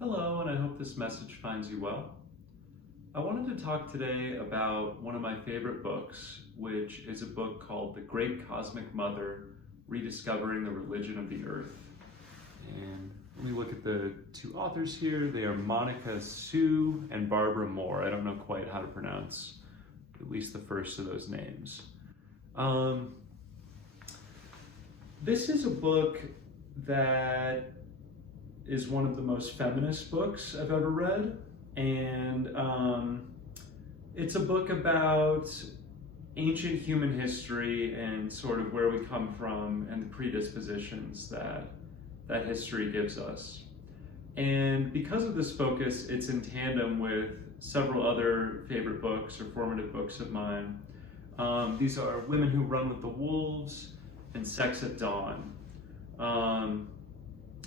Hello, and I hope this message finds you well. I wanted to talk today about one of my favorite books, which is a book called The Great Cosmic Mother, Rediscovering the Religion of the Earth. And let me look at the two authors here. They are Monica Sue and Barbara Moore. I don't know quite how to pronounce at least the first of those names. This is a book that is one of the most feminist books I've ever read, and it's a book about ancient human history and sort of where we come from and the predispositions that history gives us. And because of this focus, it's in tandem with several other favorite books or formative books of mine. These are Women Who Run with the Wolves and Sex at Dawn.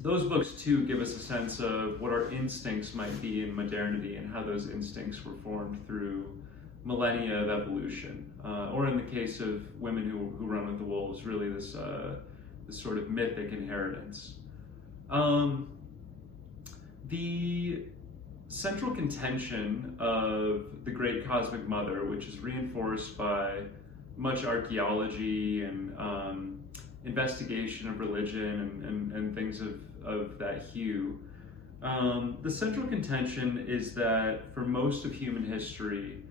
Those books too give us a sense of what our instincts might be in modernity and how those instincts were formed through millennia of evolution. Or in the case of Women Who Run with the Wolves, really this sort of mythic inheritance. The central contention of the Great Cosmic Mother, which is reinforced by much archaeology and investigation of religion and things of that hue. The central contention is that for most of human history,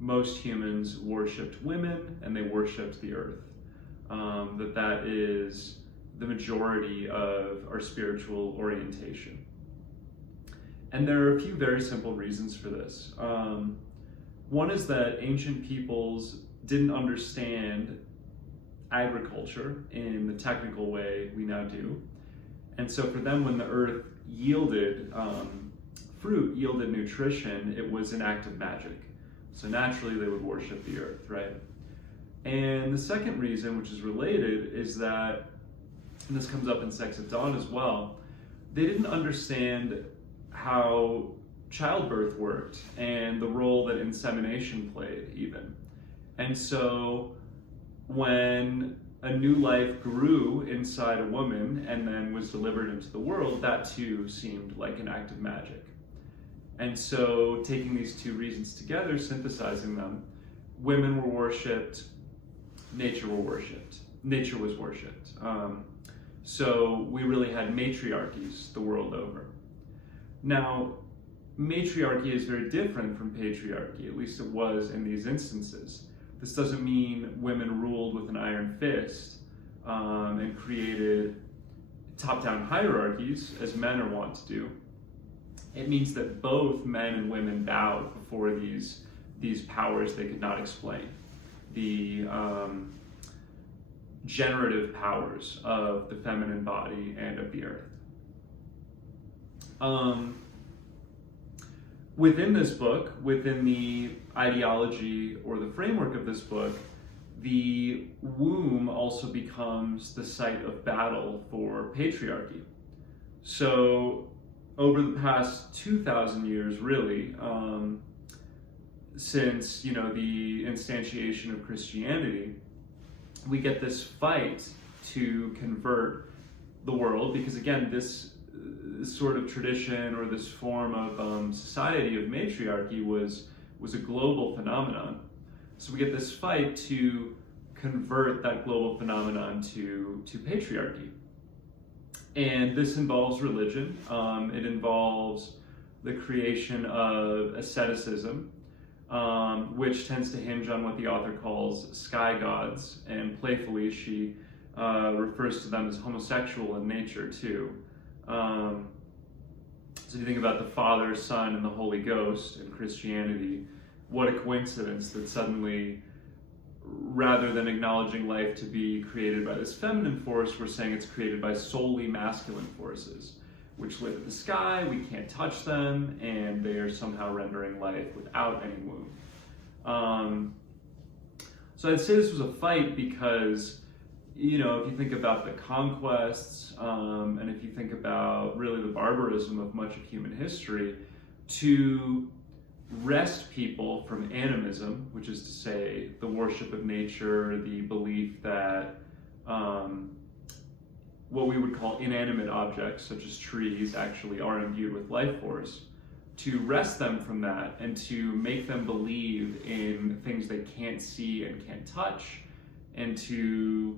most humans worshipped women and they worshipped the earth. That is the majority of our spiritual orientation. And there are a few very simple reasons for this. One is that ancient peoples didn't understand agriculture in the technical way we now do. And so for them, when the earth yielded fruit, yielded nutrition, it was an act of magic. So naturally they would worship the earth, right? And the second reason, which is related, is that, and this comes up in Sex at Dawn as well, they didn't understand how childbirth worked and the role that insemination played even. And so when a new life grew inside a woman and then was delivered into the world, that too seemed like an act of magic. And so taking these two reasons together, synthesizing them, women were worshipped, nature was worshipped. So we really had matriarchies the world over. Now, matriarchy is very different from patriarchy, at least it was in these instances. This doesn't mean women ruled with an iron fist and created top-down hierarchies, as men are wont to do. It means that both men and women bowed before these powers they could not explain. The generative powers of the feminine body and of the earth. Within this book, within the ideology or the framework of this book, the womb also becomes the site of battle for patriarchy. So over the past 2,000 years, really, since the instantiation of Christianity, we get this fight to convert the world, because again, this sort of tradition or this form of society of matriarchy was a global phenomenon. So we get this fight to convert that global phenomenon to patriarchy. And this involves religion. It involves the creation of asceticism, which tends to hinge on what the author calls sky gods, and playfully she refers to them as homosexual in nature too. So you think about the Father, Son, and the Holy Ghost in Christianity. What a coincidence that suddenly, rather than acknowledging life to be created by this feminine force, we're saying it's created by solely masculine forces, which live in the sky, we can't touch them, and they are somehow rendering life without any womb. So I'd say this was a fight because, if you think about the conquests, and if you think about really the barbarism of much of human history, to wrest people from animism, which is to say the worship of nature, the belief that what we would call inanimate objects, such as trees, actually are imbued with life force, to wrest them from that and to make them believe in things they can't see and can't touch, and to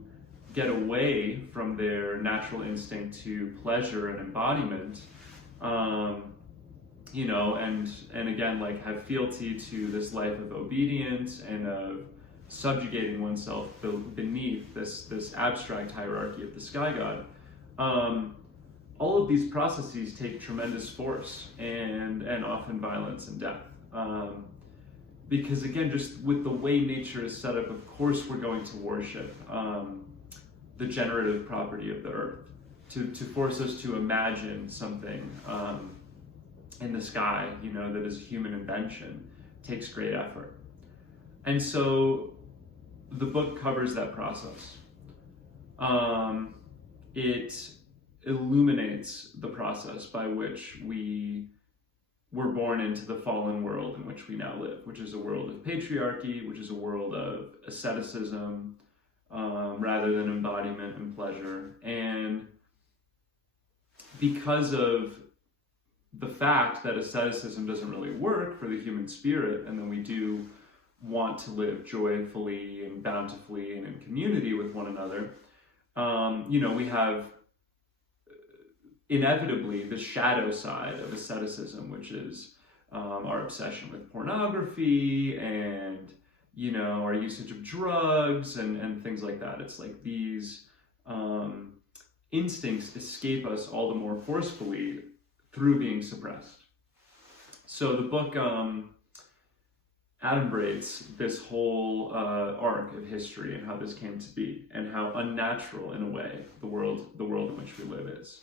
get away from their natural instinct to pleasure and embodiment, you know, and again, like, have fealty to this life of obedience and of subjugating oneself beneath this abstract hierarchy of the sky god. All of these processes take tremendous force and often violence and death. Because again, just with the way nature is set up, of course we're going to worship the generative property of the earth, to force us to imagine something in the sky, you know, that is a human invention, takes great effort. And so the book covers that process. It illuminates the process by which we were born into the fallen world in which we now live, which is a world of patriarchy, which is a world of asceticism, rather than embodiment and pleasure. And because of the fact that asceticism doesn't really work for the human spirit, and then we do want to live joyfully and bountifully and in community with one another, you know, we have inevitably the shadow side of asceticism, which is our obsession with pornography and, you know, our usage of drugs and things like that. It's like these instincts escape us all the more forcefully through being suppressed. So the book adumbrates this whole arc of history and how this came to be, and how unnatural, in a way, the world in which we live is.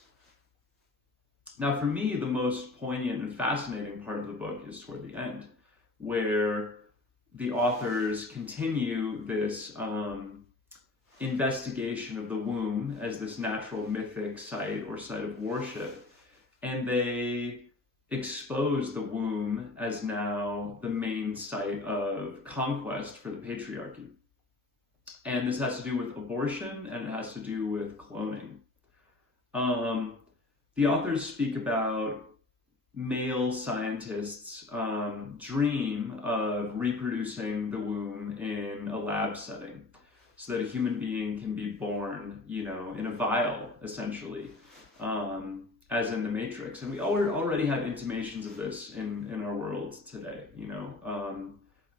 Now, for me, the most poignant and fascinating part of the book is toward the end, where the authors continue this investigation of the womb as this natural mythic site or site of worship, and they expose the womb as now the main site of conquest for the patriarchy. And this has to do with abortion, and it has to do with cloning. The authors speak about male scientists' dream of reproducing the womb in a lab setting, so that a human being can be born, you know, in a vial, essentially, as in the Matrix. And we already have intimations of this in our world today, you know.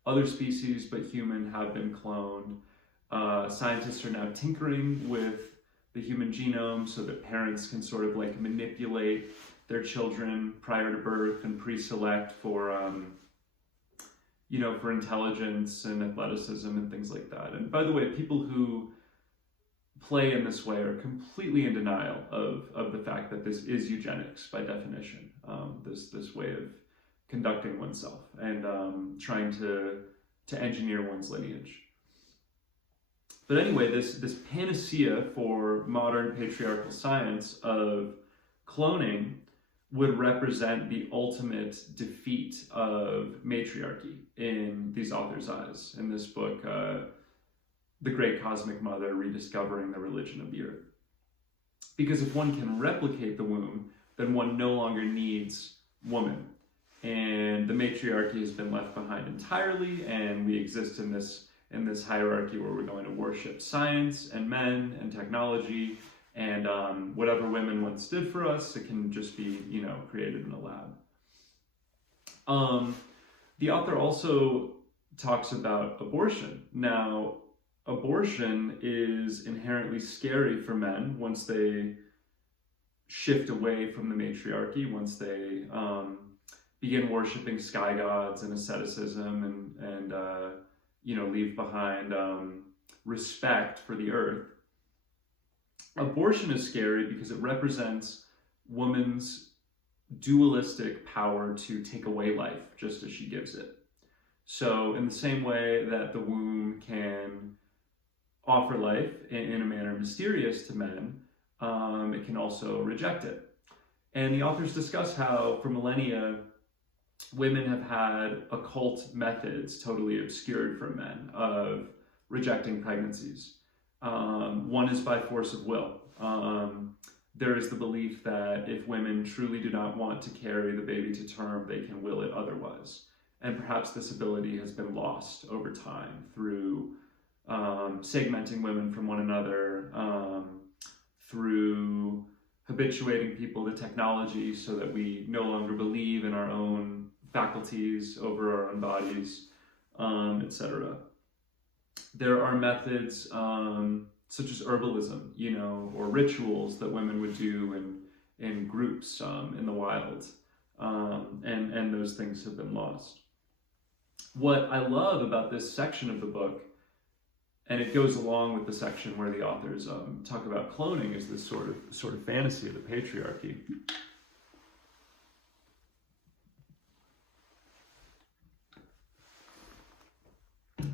Other species but human have been cloned. Scientists are now tinkering with the human genome so that parents can sort of like manipulate their children prior to birth and pre-select for, you know, for intelligence and athleticism and things like that. And by the way, people who play in this way are completely in denial of the fact that this is eugenics by definition, this way of conducting oneself and trying to engineer one's lineage. But anyway, this panacea for modern patriarchal science of cloning would represent the ultimate defeat of matriarchy in these authors' eyes. In this book, The Great Cosmic Mother, Rediscovering the Religion of the Earth. Because if one can replicate the womb, then one no longer needs woman. And the matriarchy has been left behind entirely, and we exist in this hierarchy where we're going to worship science and men and technology, and whatever women once did for us, it can just be, you know, created in a lab. The author also talks about abortion. Now, abortion is inherently scary for men once they shift away from the matriarchy, once they begin worshiping sky gods and asceticism and you know, leave behind respect for the earth. Abortion is scary because it represents woman's dualistic power to take away life just as she gives it. So in the same way that the womb can offer life in a manner mysterious to men, it can also reject it. And the authors discuss how for millennia, women have had occult methods totally obscured from men of rejecting pregnancies. One is by force of will. There is the belief that if women truly do not want to carry the baby to term, they can will it otherwise. And perhaps this ability has been lost over time through segmenting women from one another, through habituating people to technology so that we no longer believe in our own faculties over our own bodies, etc. There are methods such as herbalism, or rituals that women would do in groups in the wild, and those things have been lost. What I love about this section of the book, and it goes along with the section where the authors talk about cloning, is this sort of fantasy of the patriarchy.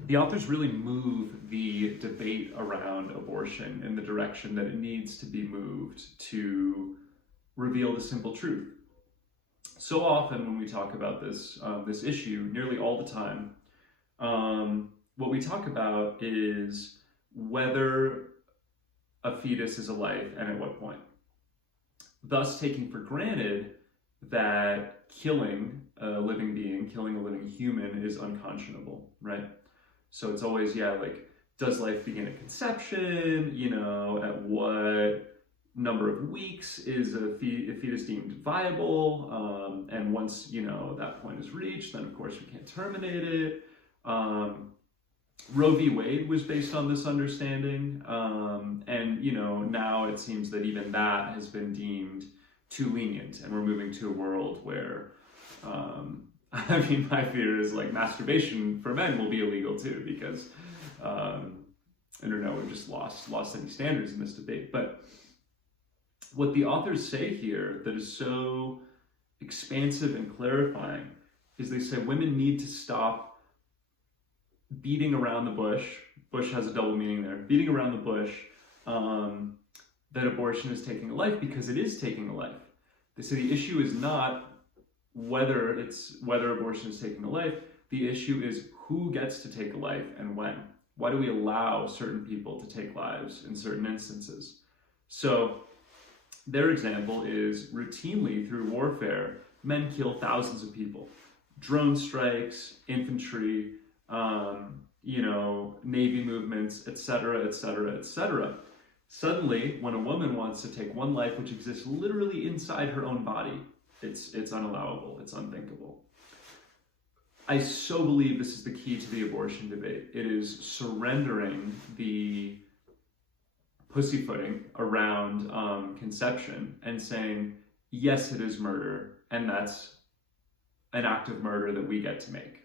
The authors really move the debate around abortion in the direction that it needs to be moved to reveal the simple truth. So often when we talk about this issue, nearly all the time, what we talk about is whether a fetus is a life and at what point. Thus taking for granted that killing a living being, killing a living human is unconscionable, right? So it's always, does life begin at conception? At what number of weeks is a fetus deemed viable? And once, that point is reached, then of course we can't terminate it. Roe v. Wade was based on this understanding. And, now it seems that even that has been deemed too lenient, and we're moving to a world where, my fear is masturbation for men will be illegal too, because I don't know, we've just lost any standards in this debate. But what the authors say here that is so expansive and clarifying is they say women need to stop beating around the bush. Bush has a double meaning there. Beating around the bush that abortion is taking a life, because it is taking a life. They say the issue is not whether abortion is taking a life. The issue is who gets to take a life and when. Why do we allow certain people to take lives in certain instances? So their example is routinely through warfare, men kill thousands of people. Drone strikes, infantry, Navy movements, etc., etc., etc. Suddenly, when a woman wants to take one life which exists literally inside her own body, it's unallowable, it's unthinkable. I so believe this is the key to the abortion debate. It is surrendering the pussyfooting around conception and saying, yes, it is murder, and that's an act of murder that we get to make,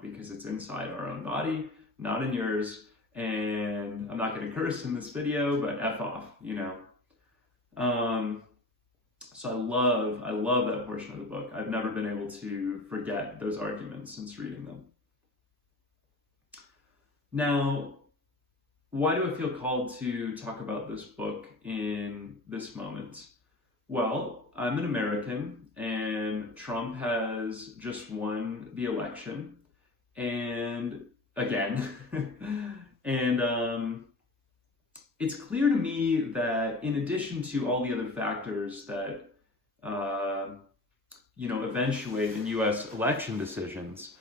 because it's inside our own body, not in yours. And I'm not going to curse in this video, but F off, So I love that portion of the book. I've never been able to forget those arguments since reading them. Now, why do I feel called to talk about this book in this moment? Well, I'm an American, and Trump has just won the election, and again, and it's clear to me that in addition to all the other factors that eventuate in U.S. election decisions,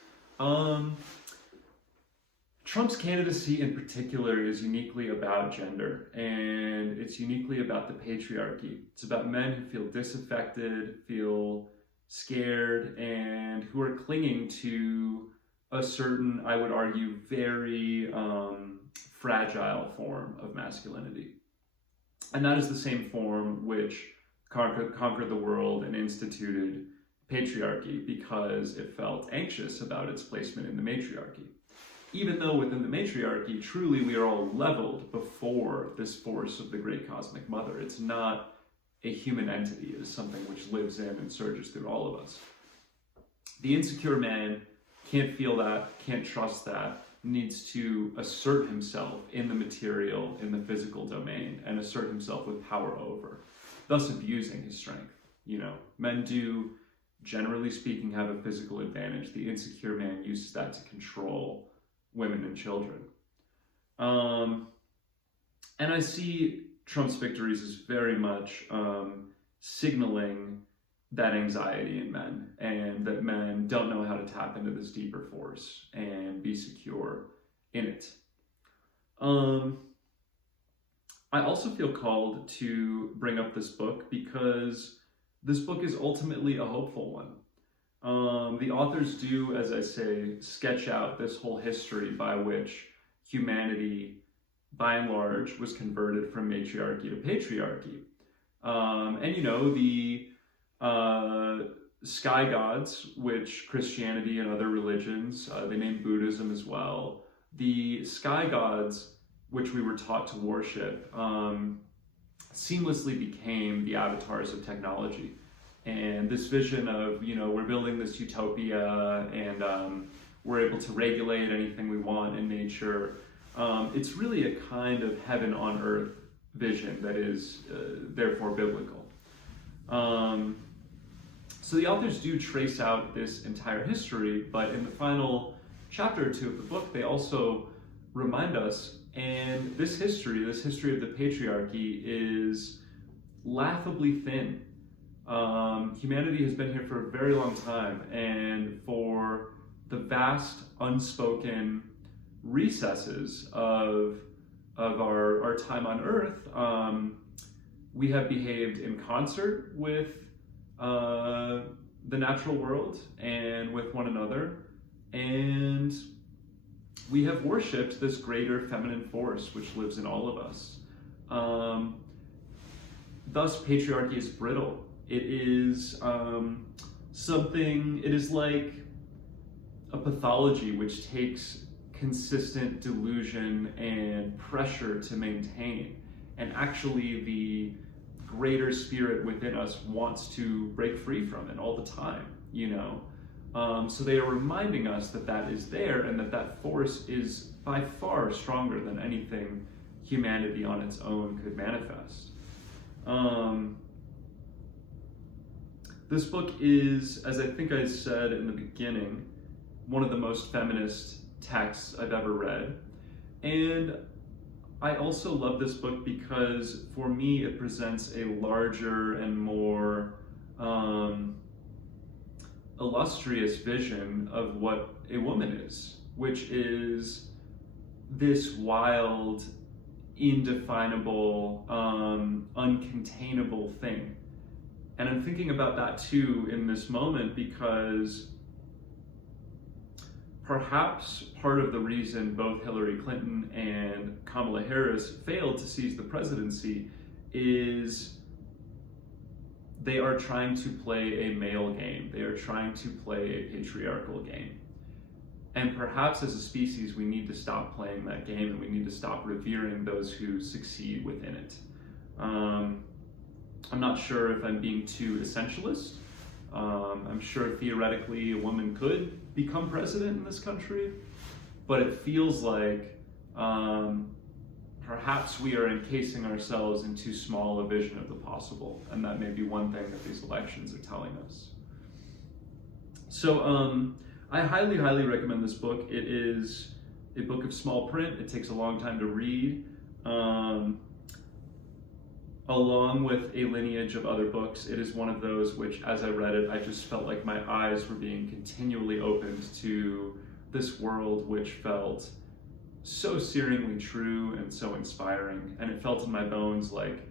Trump's candidacy in particular is uniquely about gender, and it's uniquely about the patriarchy. It's about men who feel disaffected, feel scared, and who are clinging to a certain, I would argue, very fragile form of masculinity. And that is the same form which conquered the world and instituted patriarchy, because it felt anxious about its placement in the matriarchy. Even though within the matriarchy, truly we are all leveled before this force of the great cosmic mother. It's not a human entity. It is something which lives in and surges through all of us. The insecure man can't feel that, can't trust that, needs to assert himself in the material, in the physical domain, and assert himself with power over, thus abusing his strength. Men do, generally speaking, have a physical advantage. The insecure man uses that to control women and children. And I see Trump's victories is very much signaling that anxiety in men, and that men don't know how to tap into this deeper force and be secure in it. I also feel called to bring up this book because this book is ultimately a hopeful one. The authors do, as I say, sketch out this whole history by which humanity, by and large, was converted from matriarchy to patriarchy. And you know, the sky gods, which Christianity and other religions, they name Buddhism as well, the sky gods, which we were taught to worship, seamlessly became the avatars of technology. And this vision of, you know, we're building this utopia and we're able to regulate anything we want in nature. It's really a kind of heaven on earth vision that is therefore biblical. So the authors do trace out this entire history, but in the final chapter or two of the book, they also remind us, and this history of the patriarchy is laughably thin. Humanity has been here for a very long time, and for the vast unspoken recesses of our time on Earth, we have behaved in concert with the natural world and with one another, and we have worshipped this greater feminine force which lives in all of us. Thus, patriarchy is brittle. It is it is like a pathology which takes consistent delusion and pressure to maintain, and actually the greater spirit within us wants to break free from it all the time, you know. So they are reminding us that that is there, and that force is by far stronger than anything humanity on its own could manifest. This book is, as I think I said in the beginning, one of the most feminist texts I've ever read. And I also love this book because, for me, it presents a larger and more illustrious vision of what a woman is, which is this wild, indefinable, uncontainable thing. And I'm thinking about that too in this moment, because perhaps part of the reason both Hillary Clinton and Kamala Harris failed to seize the presidency is they are trying to play a male game. They are trying to play a patriarchal game. And perhaps as a species, we need to stop playing that game, and we need to stop revering those who succeed within it. I'm not sure if I'm being too essentialist. I'm sure theoretically a woman could become president in this country, but it feels like perhaps we are encasing ourselves in too small a vision of the possible, and that may be one thing that these elections are telling us. So I highly, highly recommend this book. It is a book of small print. It takes a long time to read. Along with a lineage of other books, it is one of those which, as I read it, I just felt like my eyes were being continually opened to this world which felt so searingly true and so inspiring. And it felt in my bones like,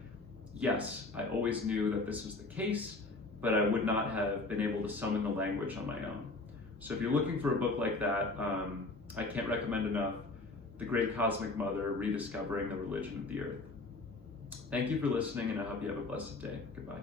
yes, I always knew that this was the case, but I would not have been able to summon the language on my own. So if you're looking for a book like that, I can't recommend enough The Great Cosmic Mother, Rediscovering the Religion of the Earth. Thank you for listening, and I hope you have a blessed day. Goodbye.